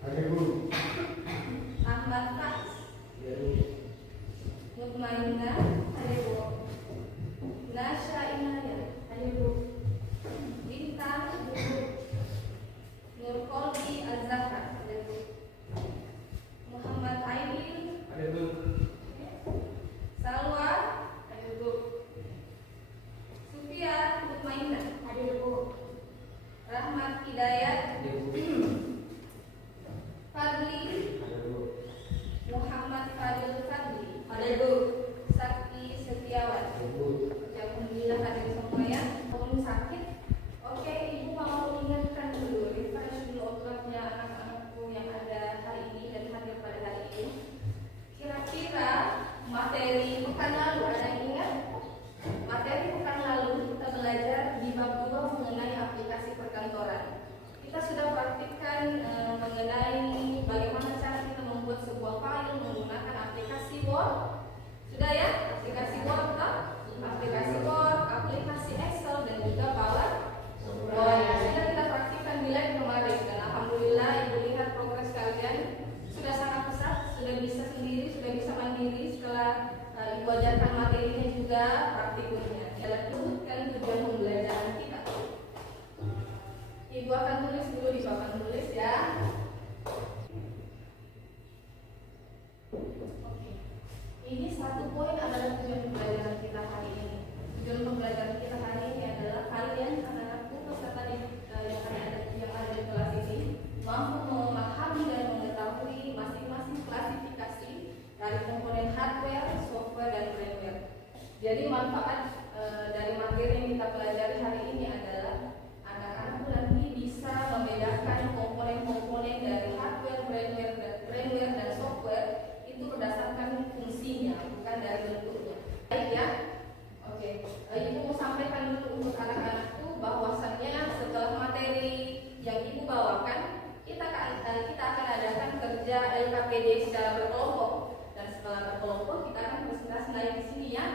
Ada Bu. Ahmad Faiz. Ya Bu. Mutmainah. Ada Bu. Nasya Inaya. Ada Bu. Bintang. Ada Bu. Nurkolbi Azhar. Ada Bu. Muhammad Aidil. Ada Bu. Salwa. Ada Bu. Sufia Mutmainah. Ada Bu. Rahmat Hidayat. Ada Bu. Fadli. Ada Bu. Muhammad Fadil Fadli. Ada Bu. Sakti Setiawan. Ada Bu. Alhamdulillah hadir semua ya. Belum sakit. Oke, ibu mau ingatkan dulu refresh dulu otaknya anak-anakku yang ada hari ini dan hadir pada hari ini. Kira-kira materi pekan lalu ada yang ingat? Materi pekan lalu kita belajar di bab 2 mengenai aplikasi perkantoran. Kita sudah praktikkan mengenai bagaimana cara kita membuat sebuah file menggunakan aplikasi Word. Sudah ya? Aplikasi Word, aplikasi Excel dan juga PowerPoint. Sudah kita praktikkan di lab kemarin dan alhamdulillah ibu lihat progres kalian sudah sangat pesat, sudah bisa sendiri, sudah bisa mandiri setelah ibu ajarkan materinya juga praktikumnya. Dalam menyebutkan tujuan pembelajaran kita. Ibu akan tulis dulu di papan tulis ya. Oke. Ini satu poin adalah tujuan pembelajaran kita hari ini. Tujuan pembelajaran kita hari ini adalah kalian anak-anakku peserta yang ada di kelas ini mampu memahami dan mengetahui masing-masing klasifikasi dari komponen hardware, software, dan firmware. Jadi manfaat dari materi yang kita pelajari hari ini adalah anak-anak nanti bisa membedakan komponen-komponen dari hardware, firmware, dan software itu berdasarkan fungsinya, bukan dari bentuknya. Baik ya? Oke. Ibu mau sampaikan dulu untuk anak-anakku bahwasannya setelah materi yang ibu bawakan, kita akan adakan kerja LKPD secara berkelompok dan setelah berkelompok kita akan presentasi naik di sini ya.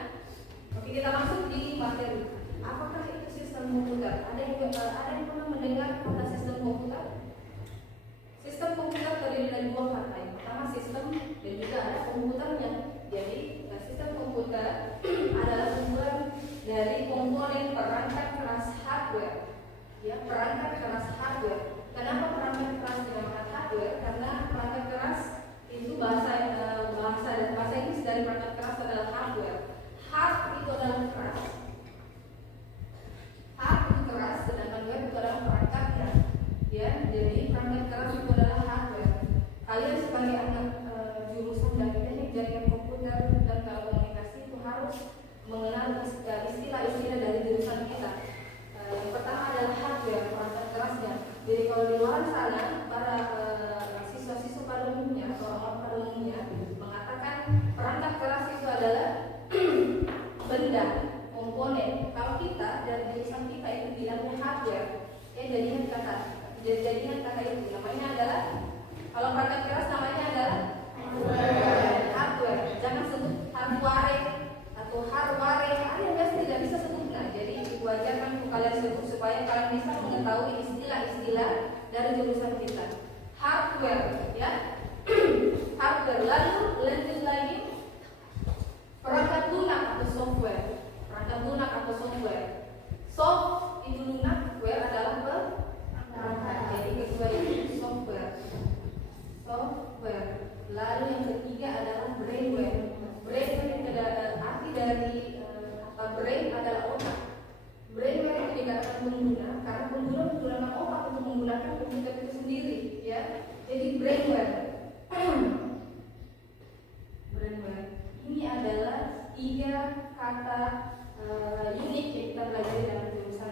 Oke, kita masuk di materi. Apakah itu sistem komputer? Ada yang pernah mendengar kata sistem komputer? Sistem komputer terdiri dari dua kata. Yang pertama sistem dan juga ada komputernya. Jadi sistem komputer adalah kumpulan dari komponen perangkat keras hardware. Ya, perangkat keras hardware. Kenapa perangkat keras dinamakan hardware? Karena perangkat keras itu bahasa Inggris dari perangkat keras adalah hardware. Hard itu adalah keras. Hard itu keras, sedangkan ware itu adalah perangkatnya. Ya, jadi perangkat keras itu adalah hardware. Kalian sebagai anak jurusan dari teknik jaringan komputer dan telekomunikasi itu harus mengenal istilah-istilah dari jurusan kita. Yang pertama adalah hardware, perangkat kerasnya. Jadi kalau di luar sana para siswa-siswa pada umumnya atau orang pada umumnya mengatakan perangkat keras itu adalah benda, komponen. Kalau kita dari jurusan kita itu bilangnya hardware, ya jadinya kata itu namanya adalah, kalau perangkat keras namanya adalah hardware. Jangan sebut hardware atau hardware. Ada yang tidak bisa sebut. Nah, jadi ibu ajarkan untuk kalian sebut supaya kalian bisa mengetahui istilah-istilah dari jurusan kita. Hardware, ya. Hardware. Lalu lanjut lagi perangkat lunak atau software. Perangkat lunak atau software. Soft itu lunak, ware adalah perangkat. Jadi kedua itu software. Software. Lalu yang ketiga adalah brainware. Brainware itu arti dari kata brain adalah otak. Brainware itu dikatakan pengguna karena pengguna menggunakan otak untuk menggunakan komputer itu sendiri, ya. Jadi brainware. Brainware. Ini adalah 3 kata unik yang kita pelajari dalam jurusan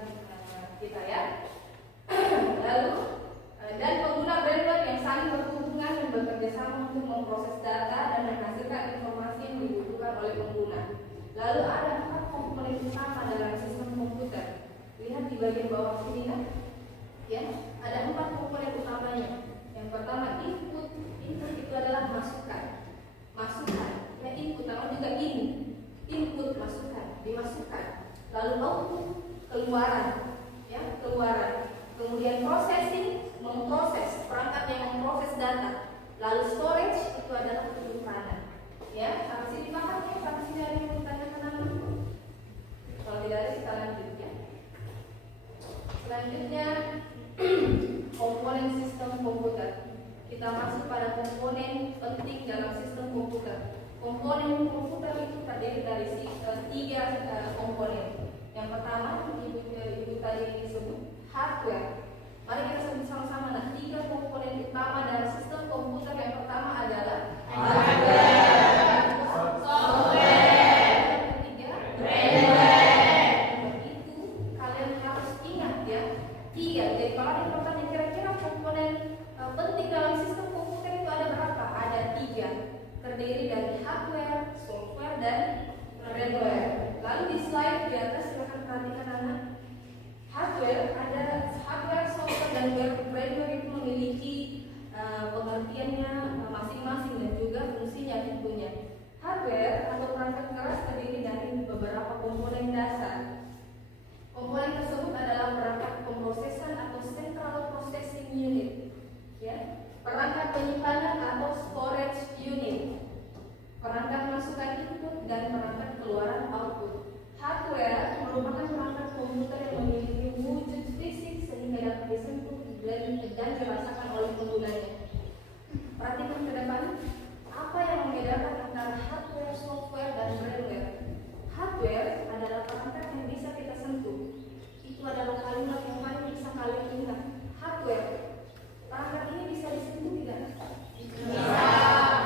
kita ya. Lalu dan pengguna brainware yang saling berhubungan dan bekerja sama untuk memproses data dan menghasilkan informasi yang dibutuhkan oleh pengguna. Lalu ada 4 komponen utama dalam sistem komputer. Lihat di bagian bawah sini kan? Ya, ada 4 komponen utamanya. Yang pertama input. Input itu adalah masukan. Ya, input namanya juga input dimasukkan. Lalu output keluaran, ya, keluaran. Kemudian processing, memproses, perangkat yang memproses memproses data. Lalu storage itu adalah penyimpanan. Ya, sampai sini paham ya? Sampai sini ada yang mau ditanyakan apa? Kalau tidak ada kita lanjut ya. Selanjutnya komponen sistem komputer. Kita masuk pada komponen penting dalam sistem komputer. Komponen komputer itu terdiri dari tiga komponen. Yang pertama, ibu tadi disebut hardware. Mari kita sebut sama-sama. Nah, tiga komponen utama dalam sistem komputer. Yang pertama adalah hardware, software, yang ketiga firmware. Itu kalian harus ingat ya. Tiga. Jadi kalau ada pertanyaan kira-kira komponen penting dalam sistem komputer itu ada berapa? Ada tiga. Terdiri dari hardware, software, dan firmware. Lalu di slide di atas silakan perhatikan anak. Hardware ada hardware, software, dan firmware itu memiliki pengertiannya masing-masing dan juga fungsinya tentunya. Hardware atau perangkat keras terdiri dari beberapa komponen dasar. Komponen tersebut adalah perangkat pemrosesan atau central processing unit, ya, perangkat penyimpanan atau storage unit, perangkat masukan input, dan perangkat keluaran output. Hardware merupakan perangkat komputer yang memiliki wujud fisik sehingga dapat disentuh dan dirasakan oleh penggunanya. Perhatikan ke depan, apa yang membedakan antara hardware, software, dan firmware? Hardware adalah perangkat yang bisa kita sentuh. Itu adalah kalimat yang paling bisa kalian ingat. Hardware, perangkat ini bisa disentuh tidak? Bisa.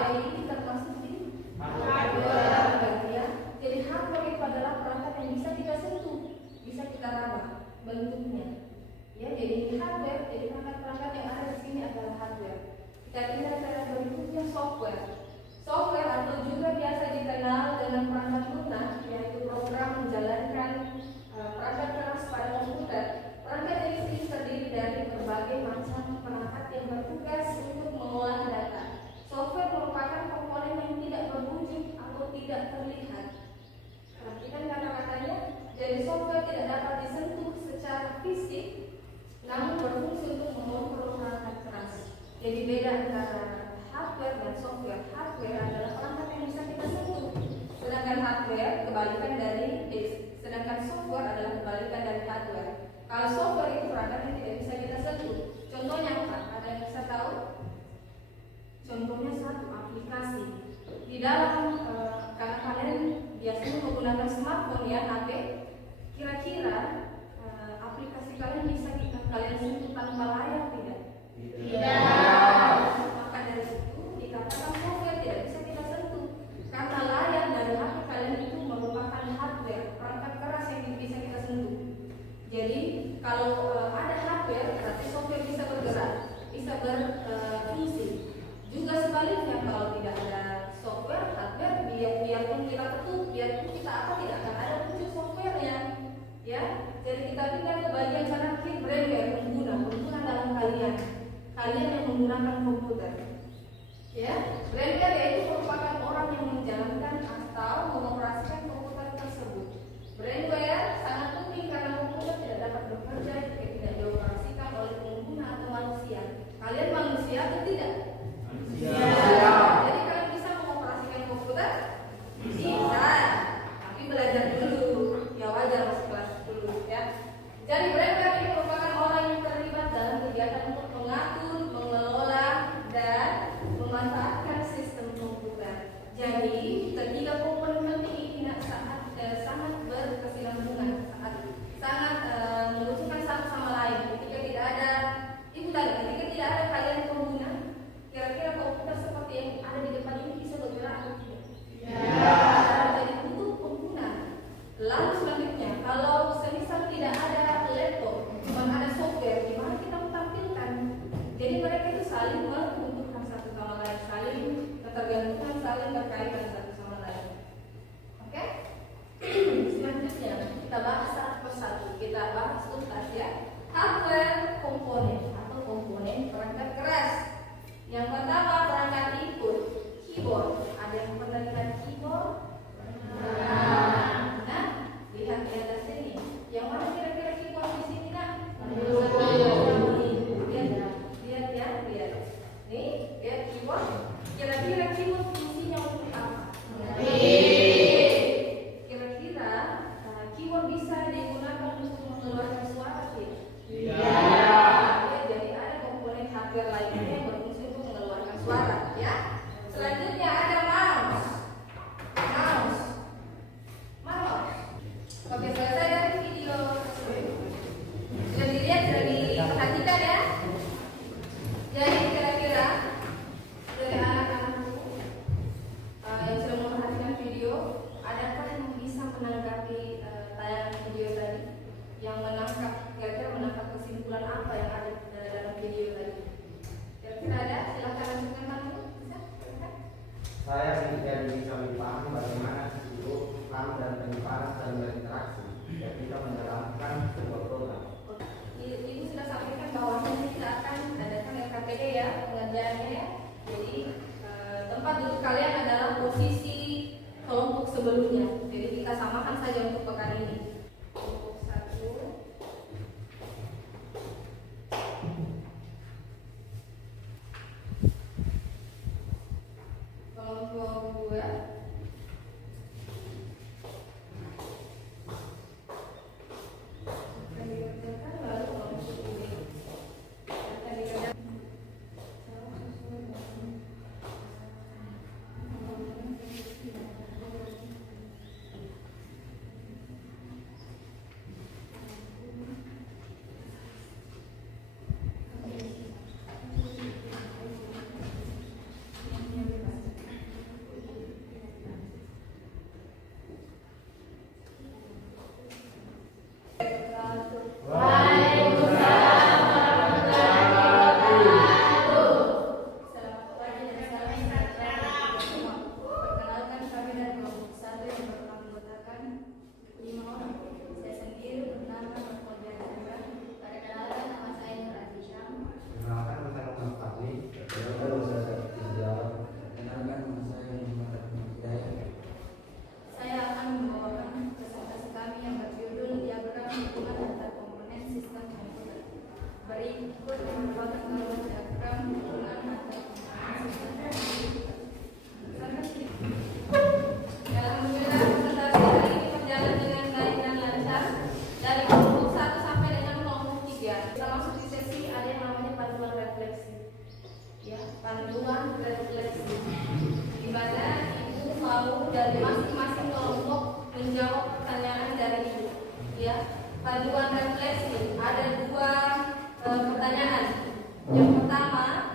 Jadi ini termasuk di hardware, ya. Jadi hardware itu adalah perangkat yang bisa kita sentuh, bisa kita raba bentuknya. Ya, jadi ini hardware, jadi perangkat-perangkat yang ada di sini adalah hardware. Kita lihat cara berikutnya software. Software atau juga biasa dikenal dengan perangkat lunak, yaitu program menjalankan perangkat keras pada komputer. Perangkat ini terdiri dari berbagai macam perangkat yang bertugas untuk mengolah data. Software merupakan komponen yang tidak berwujud atau tidak terlihat. Perhatikan kata-katanya. Jadi software tidak dapat disentuh secara fisik, namun berfungsi untuk mengontrol perangkat keras. Jadi beda antara hardware dan software. Hardware adalah perangkat yang bisa kita sentuh, sedangkan hardware kebalikan dari sedangkan software adalah kebalikan dari hardware. Kalau software itu perangkat yang tidak bisa kita sentuh. Contohnya apa? Ada yang bisa tahu? Contohnya satu aplikasi. Di dalam karena kalian biasanya menggunakan smartphone ya, HP. Kira-kira aplikasi kalian bisa kalian sentuh tanpa layar tidak? Tidak. Maka dari itu dikatakan software tidak bisa kita sentuh karena layar dari HP kalian itu merupakan hardware, perangkat keras yang bisa kita sentuh. Jadi kalau ada hardware berarti software bisa bergerak, bisa berfungsi. Juga sebaliknya kalau tidak ada software, hardware biarpun kita ketuk, biarpun kita apa tidak akan ada wujud softwarenya. Ya, jadi kita pindah ke bagian kanan kiri firmware, pengguna dalam kalian yang menggunakan komputer. Ya, firmware yaitu merupakan orang yang menjalankan atau mengoperasikan komputer tersebut. Firmware sangat penting karena komputer tidak dapat bekerja jika tidak dioperasikan oleh pengguna atau manusia. Kalian manusia atau tidak? Manusia. Jadi kalian bisa mengoperasikan komputer? Bisa. Tapi belajar dulu. Ya wajar masih kelas 10 ya. Jadi firmware ini merupakan orang yang terlibat dalam kegiatan untuk mengatur, mengelola, dan memanfaatkan sistem komputer. Jadi ketiga komponen penting ini sangat berkesinambungan, sangat membutuhkan satu sama lain. Ketika tidak ada ketika tidak ada kalian pengguna, kira-kira komputer seperti yang ada di depan ini bisa bergerak atau tidak? Ya. Jadi butuh pengguna. Lalu selanjutnya, kalau semisal tidak ada laptop, cuma ada software, gimana kita tampilkan? Jadi mereka itu saling membutuhkan satu sama lain, saling ketergantungan, saling berkaitan satu sama lain. Oke? Selanjutnya kita bahas satu persatu. Kita bahas tuntas ya. Hardware komponen atau komponen perangkat keras. Yang pertama perangkat input, keyboard. Ada yang pernah lihat keyboard? Nah, lihat di atas sini. Yang mana kira-kira keyboard di sini nak? Lihat ya, lihat. Nih Kira-kira keyword fungsinya untuk apa? Kira-kira keyword bisa digunakan untuk mengeluarkan suara tidak? Ya, jadi ada komponen hardware lainnya yang berfungsi untuk mengeluarkan suara, ya. Selanjutnya ada mouse. Oke, selesai dari video tersebut. Sudah dilihat, sudah diperhatikan ya. Jadi kira-kira dari anak-anakku yang sudah memperhatikan video, adakah yang bisa menanggapi tayangan video tadi, yang kira-kira menangkap kesimpulan apa yang ada dalam video tadi? Kira-kira ada? Silahkan lanjutkan kamu. Bisa? Silahkan. Saya tidak bisa dipahami bagaimana itu RAM dan penyimpanan saling berinteraksi ketika menjalankan sebuah program. Ibu sudah sampaikan bahwa kita akan adakan LKPD ya, pengerjaannya ya. Jadi tempat duduk kalian adalah posisi kelompok sebelumnya. Jadi kita samakan saja untuk pekan ini. Kelompok 1, kelompok 2, akan dikerjakan, lalu kelompok 3 akan dikerjakan. Selamat pagi dan salam sejahtera bagi kita semua. Perkenalkan kami dari kelompok 1 yang beranggotakan 5 orang. Saya sendiri bernama Nurfauziah Chandra. Perkenalkan nama saya Nur Azizam. Perkenalkan nama saya Muhammad Fadli. Perkenalkan nama saya Izal. Perkenalkan nama saya Muhammad Hidayat. Saya akan membawakan presentasi kami yang berjudul diagram hubungan antar komponen sistem komputer. Berikut merupakan gambar diagram hubungan antar komponen sistem komputer. Alhamdulillah, presentasi hari ini berjalan dengan baik dan lancar. Dari kelompok 1 sampai dengan kelompok 3 kita masuk di sesi ada yang namanya panduan refleksi. Ya, panduan refleksi. Di mana ibu mau dari masing-masing kelompok menjawab pertanyaan dari ibu. Ya, panduan refleksi ada 2 pertanyaan. Yang pertama,